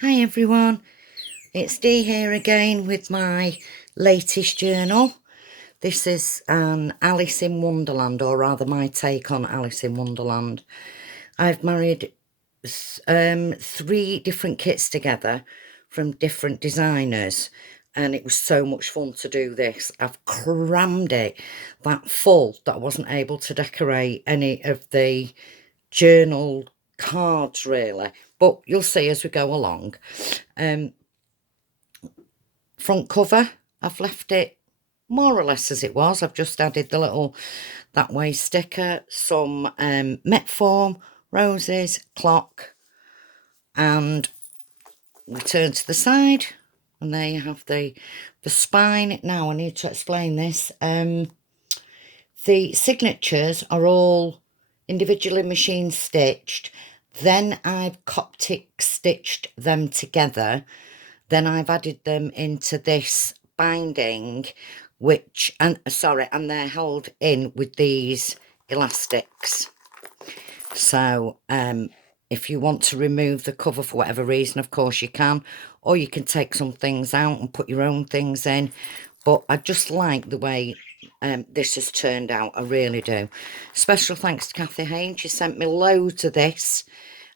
Hi everyone, it's Dee here again with my latest journal. This is an Alice in Wonderland, or rather my take on Alice in Wonderland. I've married 3 different kits together from different designers, and it was so much fun to do this. I've crammed it that full that I wasn't able to decorate any of the journal cards really, but you'll see as we go along. Front cover, I've left it more or less as it was. I've just added the little that way sticker, some met form, roses, clock, and we turn to the side, and there you have the spine. Now I need to explain this. The signatures are all individually machine stitched, then I've Coptic stitched them together, then I've added them into this binding, which, and they're held in with these elastics. So if you want to remove the cover for whatever reason, of course you can, or you can take some things out and put your own things in. But I just like the way this has turned out. I really do. Special thanks to Kathy Haynes. She sent me loads of this,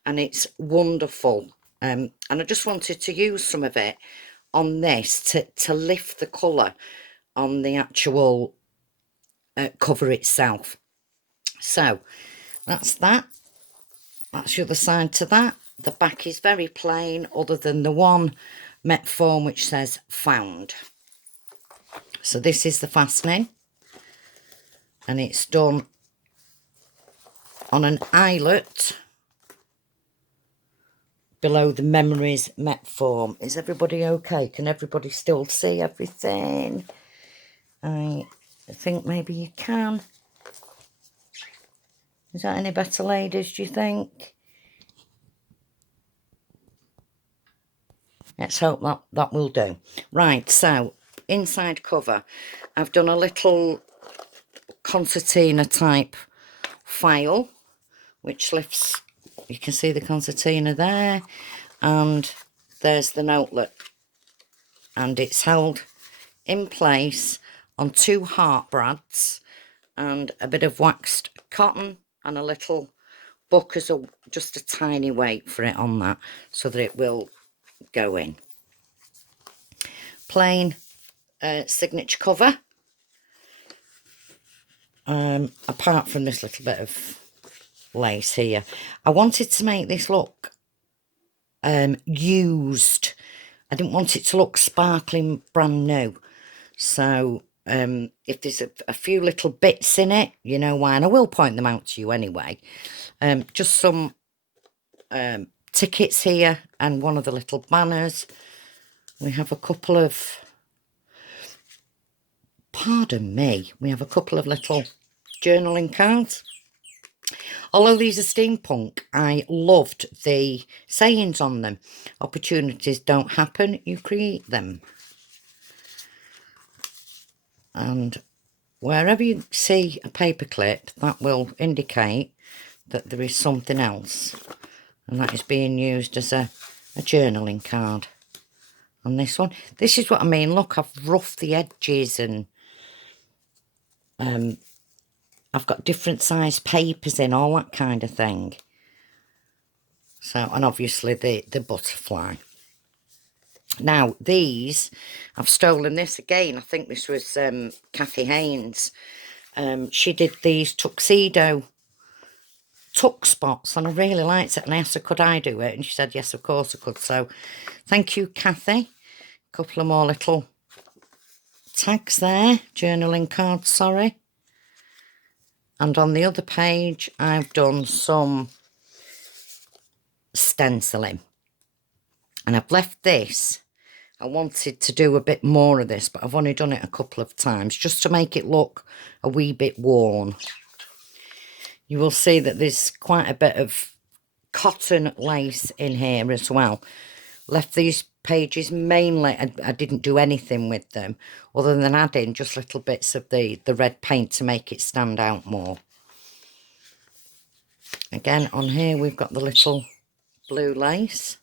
and it's wonderful. And I just wanted to use some of it on this to lift the colour on the actual cover itself. So that's that. That's the other side to that. The back is very plain, other than the one met form which says found. So this is the fastening, and it's done on an eyelet below the memories met form. Is everybody okay? Can everybody still see everything? I think maybe you can. Is that any better, ladies, do you think? Let's hope that will do. Right, so inside cover, I've done a little concertina type file which lifts. You can see the concertina there, and there's the notelet, and it's held in place on 2 heart brads and a bit of waxed cotton and a little book as just a tiny weight for it on that, so that it will go in. Plain signature cover, apart from this little bit of lace here. I wanted to make this look used. I didn't want it to look sparkling brand new. So if there's a few little bits in it, you know why, and I will point them out to you anyway. Just some tickets here, and one of the little banners. We have a couple of, pardon me, we have a couple of little journaling cards. Although these are steampunk, I loved the sayings on them. Opportunities don't happen, you create them. And wherever you see a paperclip, that will indicate that there is something else, and that is being used as a journaling card on this one. This is what I mean. Look, I've roughed the edges, and I've got different size papers in, all that kind of thing. So, and obviously the butterfly. Now these, I've stolen this again. I think this was Kathy Haynes. She did these tuxedo tuck spots, and I really liked it, and I asked her, could I do it? And she said yes, of course I could. So thank you, Kathy. A couple of more little tags there, journaling cards, sorry. And on the other page I've done some stenciling, and I've left this. I wanted to do a bit more of this, but I've only done it a couple of times just to make it look a wee bit worn. You will see that there's quite a bit of cotton lace in here as well. Left these pages mainly, I didn't do anything with them other than adding just little bits of the red paint to make it stand out more. Again, on here we've got the little blue lace.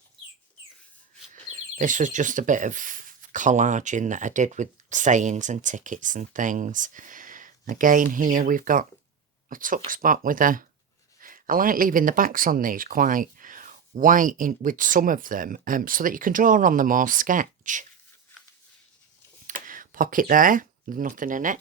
This was just a bit of collaging that I did with sayings and tickets and things. Again, here we've got a tuck spot with a... I like leaving the backs on these quite white with some of them, so that you can draw on them or sketch. Pocket there, nothing in it.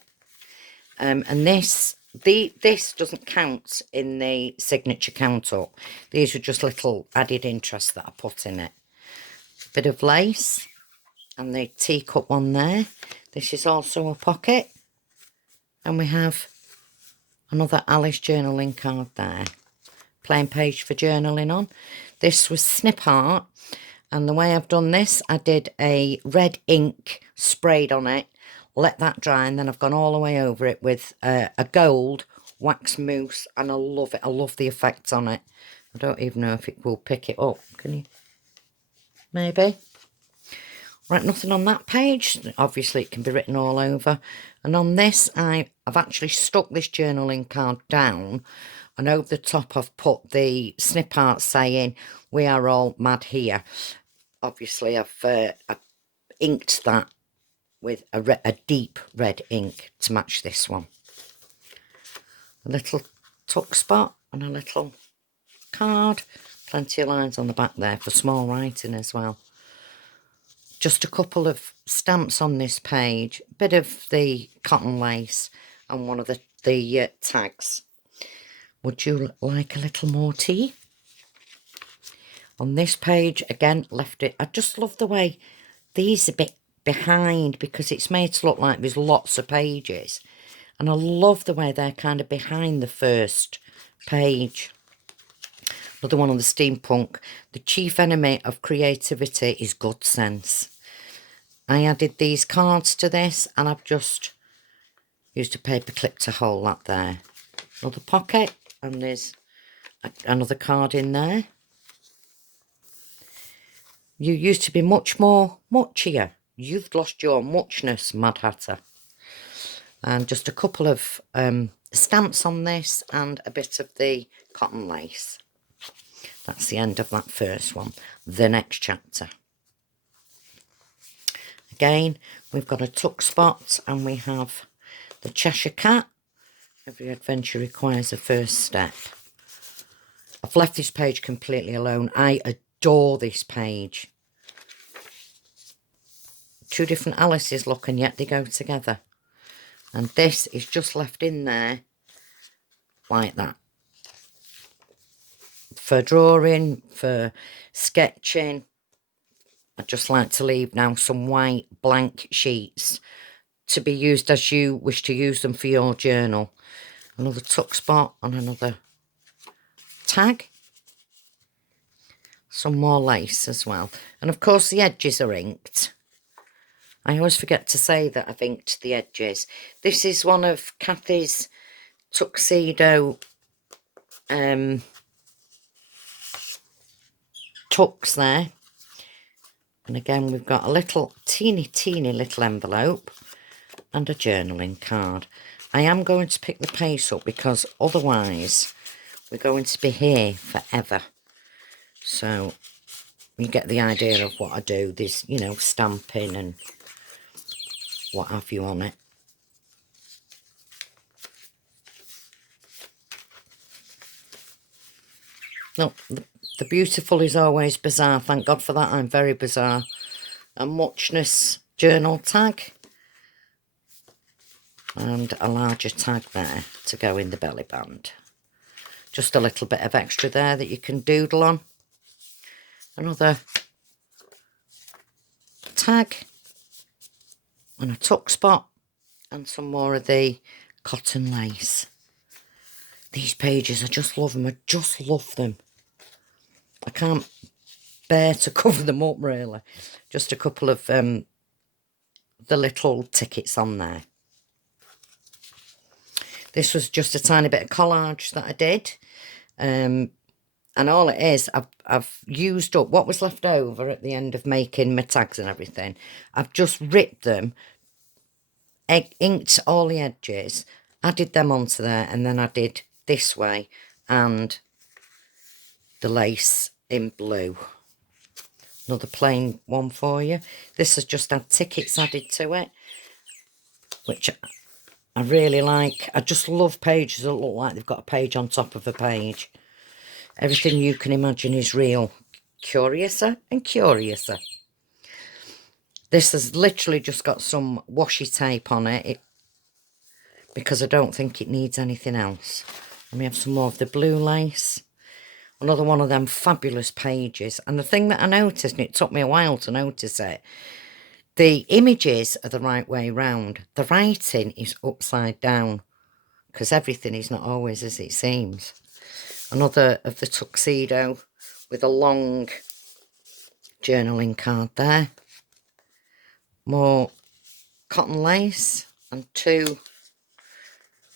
And this doesn't count in the signature count up. These are just little added interest that I put in it. Bit of lace and the teacup one there. This is also a pocket. And we have another Alice journaling card there. Plain page for journaling on. This was snip art. And the way I've done this, I did a red ink sprayed on it. Let that dry, and then I've gone all the way over it with a gold wax mousse, and I love it. I love the effects on it. I don't even know if it will pick it up. Can you? Maybe. Right, nothing on that page. Obviously, it can be written all over. And on this, I've actually stuck this journaling card down, and over the top I've put the snip art saying, "We are all mad here." Obviously, I've inked that with a deep red ink to match this one. A little tuck spot and a little card. Plenty of lines on the back there for small writing as well. Just a couple of stamps on this page. A bit of the cotton lace and one of the tags. Would you like a little more tea? On this page, again, left it. I just love the way these are a bit behind, because it's made to look like there's lots of pages, and I love the way they're kind of behind the first page. Another one on the steampunk. The chief enemy of creativity is good sense. I added these cards to this, and I've just used a paper clip to hold that there. Another pocket, and there's another card in there. You used to be much more muchier. You've lost your muchness, Mad Hatter. And just a couple of stamps on this and a bit of the cotton lace. That's the end of that first one. The next chapter. Again, we've got a tuck spot, and we have the Cheshire Cat. Every adventure requires a first step. I've left this page completely alone. I adore this page. Two different Alices look, and yet they go together. And this is just left in there like that. For drawing, for sketching. I'd just like to leave now some white blank sheets to be used as you wish to use them for your journal. Another tuck spot and another tag. Some more lace as well. And of course the edges are inked. I always forget to say that I've inked the edges. This is one of Kathy's tuxedo tucks there. And again, we've got a little teeny little envelope and a journaling card. I am going to pick the pace up, because otherwise we're going to be here forever. So you get the idea of what I do. There's, you know, stamping and what have you on it. No, the beautiful is always bizarre. Thank God for that. I'm very bizarre. A muchness journal tag. And a larger tag there to go in the belly band. Just a little bit of extra there that you can doodle on. Another tag. And a tuck spot. And some more of the cotton lace. These pages, I just love them. I just love them. I can't bear to cover them up, really. Just a couple of the little tickets on there. This was just a tiny bit of collage that I did. And all it is, I've used up what was left over at the end of making my tags and everything. I've just ripped them, inked all the edges, added them onto there, and then I did this way and the lace in blue. Another plain one for you. This has just had tickets added to it, which I really like. I just love pages that look like they've got a page on top of a page. Everything you can imagine is real. Curiouser and curiouser. This has literally just got some washi tape on it, because I don't think it needs anything else. And we have some more of the blue lace. Another one of them fabulous pages. And the thing that I noticed, and it took me a while to notice it, the images are the right way round. The writing is upside down, because everything is not always as it seems. Another of the tuxedo with a long journaling card there. More cotton lace and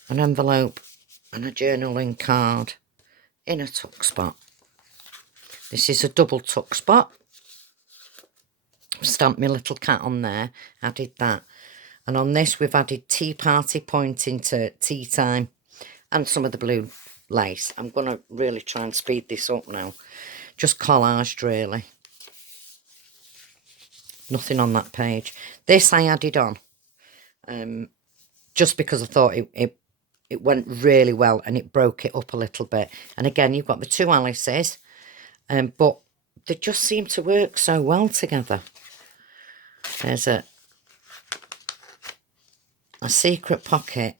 an envelope and a journaling card in a tuck spot. This is a double tuck spot. Stamped my little cat on there, added that. And on this we've added tea party pointing to tea time and some of the blue lace. I'm going to really try and speed this up now. Just collaged really. Nothing on that page. This I added on. Just because I thought it went really well and it broke it up a little bit. And again, you've got the two Alices, but they just seem to work so well together. There's a secret pocket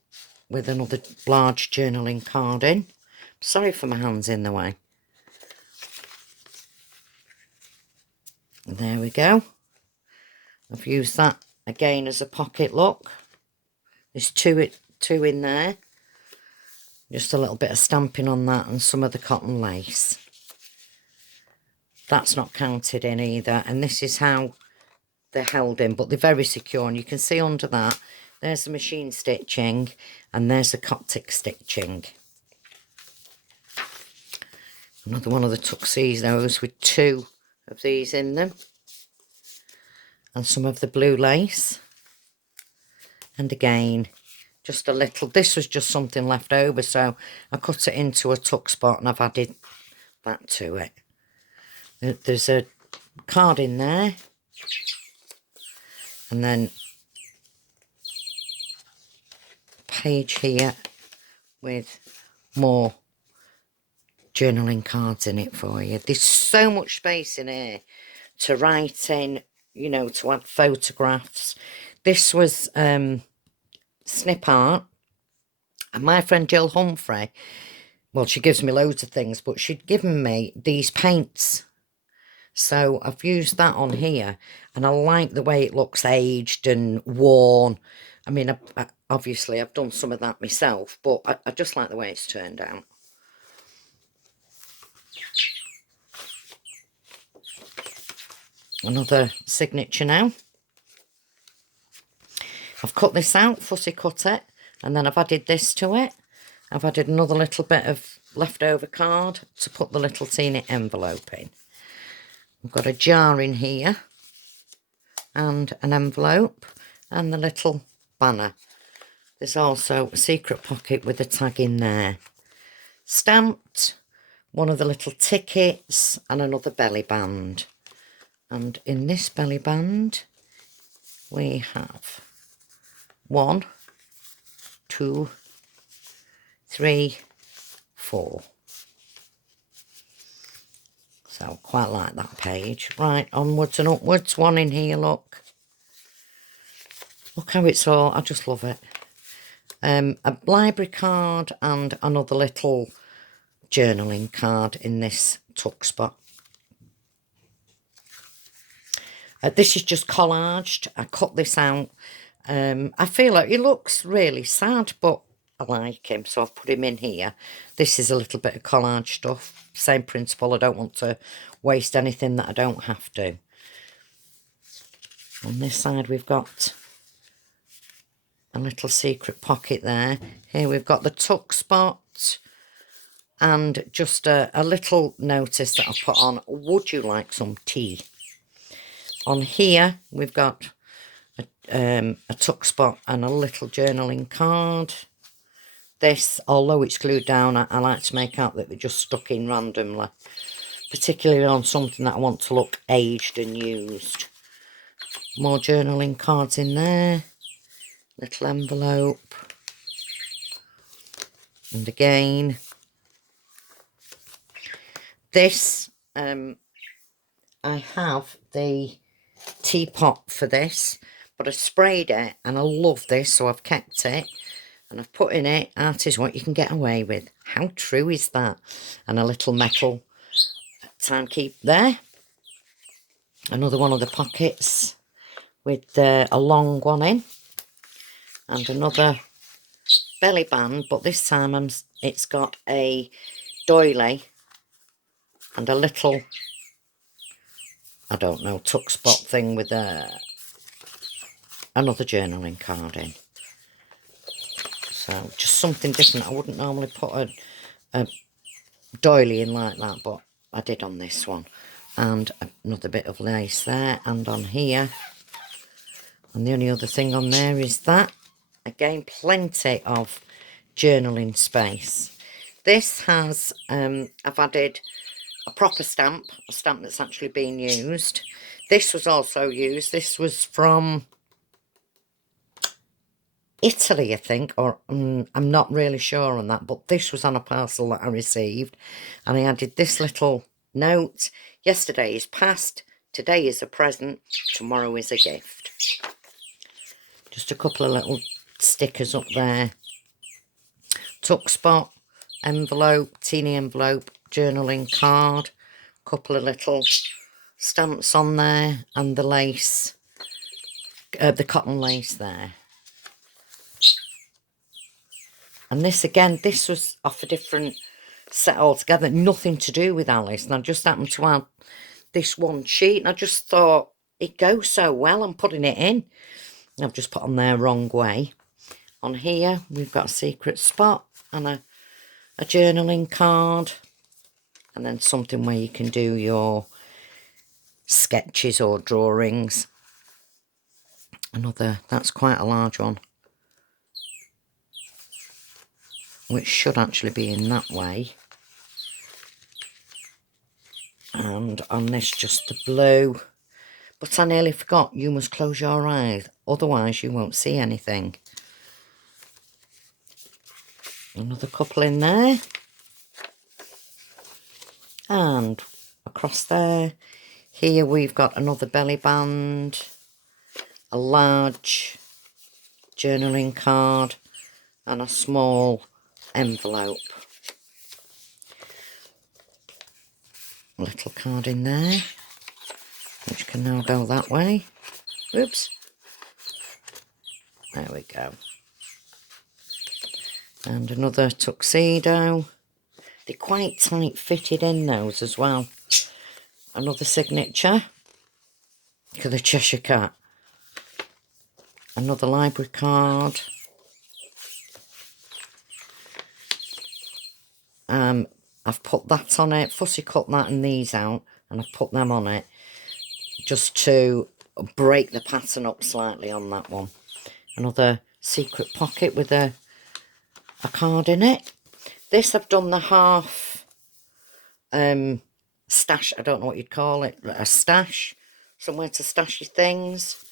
with another large journaling card in. Sorry for my hands in the way. And there we go. I've used that again as a pocket look. There's two in there. Just a little bit of stamping on that and some of the cotton lace. That's not counted in either. And this is how they're held in, but they're very secure. And you can see under that, there's the machine stitching and there's the Ecclectic stitching. Another one of the tuxedos with two of these in them. And some of the blue lace. And again, just a little, this was just something left over, so I cut it into a tuck spot and I've added that to it. There's a card in there. And then a page here with more journaling cards in it for you. There's so much space in here to write in, you know, to add photographs. This was snip art, and my friend Jill Humphrey, well, she gives me loads of things, but she'd given me these paints, so I've used that on here, and I like the way it looks aged and worn. I mean, obviously I've done some of that myself, but I just like the way it's turned out. Another signature now. I've cut this out, fussy cut it, and then I've added this to it. I've added another little bit of leftover card to put the little teeny envelope in. I've got a jar in here and an envelope and the little banner. There's also a secret pocket with a tag in there. Stamped, one of the little tickets and another belly band. And in this belly band we have 1, 2, 3, 4. So quite like that page. Right, onwards and upwards. One in here, look. Look how it's all, I just love it. A library card and another little journaling card in this tuck spot. This is just collaged. I cut this out. I feel like he looks really sad, but I like him, so I've put him in here. This is a little bit of collage stuff. Same principle. I don't want to waste anything that I don't have to. On this side we've got a little secret pocket there. Here we've got the tuck spot and just a little notice that I put on, would you like some tea? On here we've got a tuck spot and a little journaling card. This, although it's glued down, I like to make out that they're just stuck in randomly. particularly on something that I want to look aged and used. More journaling cards in there. Little envelope. And again, this, I have the teapot for this, but I sprayed it and I love this, so I've kept it. And I've put in it, art is what you can get away with. How true is that? And a little metal timekeep there. Another one of the pockets with a long one in. And another belly band, but this time it's got a doily and a little, I don't know, tuck spot thing with another journaling card in. So just something different. I wouldn't normally put a doily in like that, but I did on this one. And another bit of lace there and on here. And the only other thing on there is that. Again, plenty of journaling space. This has, I've added a proper stamp, a stamp that's actually been used. This was also used. This was from Italy, I think, or I'm not really sure on that, but this was on a parcel that I received, and I added this little note. Yesterday is past, today is a present, tomorrow is a gift. Just a couple of little stickers up there. Tuck spot, envelope, teeny envelope, journaling card, couple of little stamps on there, and the lace, the cotton lace there. And this, again, this was off a different set altogether. Nothing to do with Alice. And I just happened to add this one sheet. And I just thought, it goes so well. I'm putting it in. And I've just put on there wrong way. On here, we've got a secret spot and a journaling card. And then something where you can do your sketches or drawings. Another, that's quite a large one, which should actually be in that way. And on this, just the blue. But I nearly forgot, you must close your eyes, otherwise you won't see anything. Another couple in there. And across there, here we've got another belly band, a large journaling card, and a small envelope. A little card in there, which can now go that way. Oops. There we go. And another tuxedo. They're quite tight fitted in those as well. Another signature for the Cheshire Cat. Another library card. I've put that on it, fussy cut that and these out, and I've put them on it just to break the pattern up slightly on that one. Another secret pocket with a card in it. This I've done the half stash, I don't know what you'd call it, a stash, somewhere to stash your things,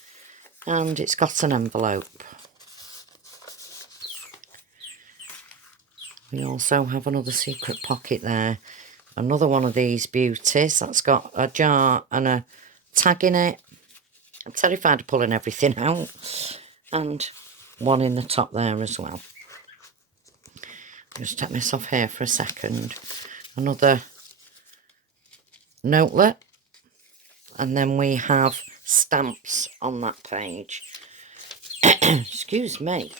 and it's got an envelope. We also have another secret pocket there. Another one of these beauties. That's got a jar and a tag in it. I'm terrified of pulling everything out. And one in the top there as well. Just take this off here for a second. Another notelet. And then we have stamps on that page. Excuse me.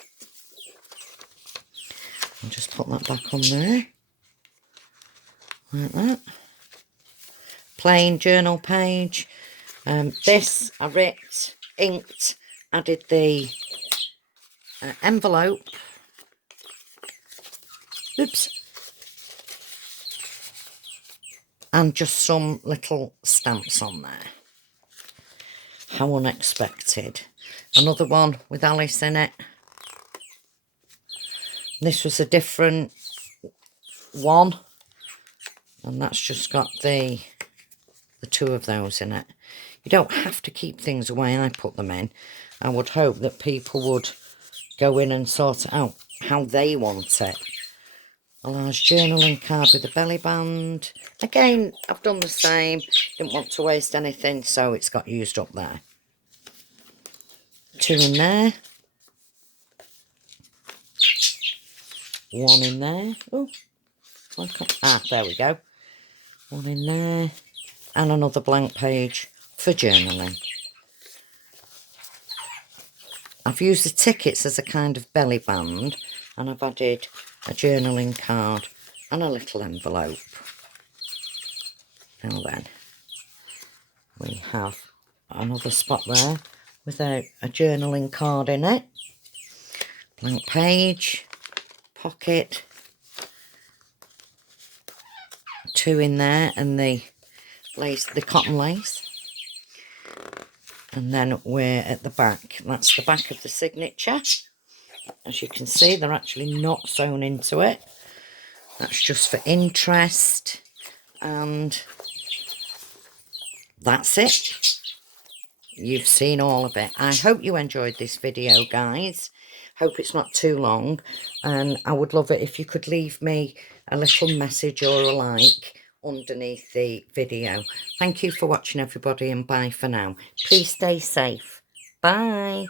I'll just put that back on there, like that. Plain journal page. This I ripped, inked, added the envelope. Oops. And just some little stamps on there. How unexpected. Another one with Alice in it. This was a different one. And that's just got the two of those in it. You don't have to keep things the way I put them in. I would hope that people would go in and sort it out how they want it. A large journaling card with a belly band. Again, I've done the same. Didn't want to waste anything, so it's got used up there. 2 in there. 1 in there. Oh, there we go. 1 in there. And another blank page for journaling. I've used the tickets as a kind of belly band, and I've added a journaling card and a little envelope. Now then, we have another spot there with a journaling card in it. Blank page, pocket, 2 in there, and the lace, the cotton lace. And then we're at the back. That's the back of the signature. As you can see, they're actually not sewn into it. That's just for interest. And that's it. You've seen all of it. I hope you enjoyed this video, guys. Hope it's not too long. And I would love it if you could leave me a little message or a like underneath the video. Thank you for watching, everybody, and bye for now. Please stay safe. Bye.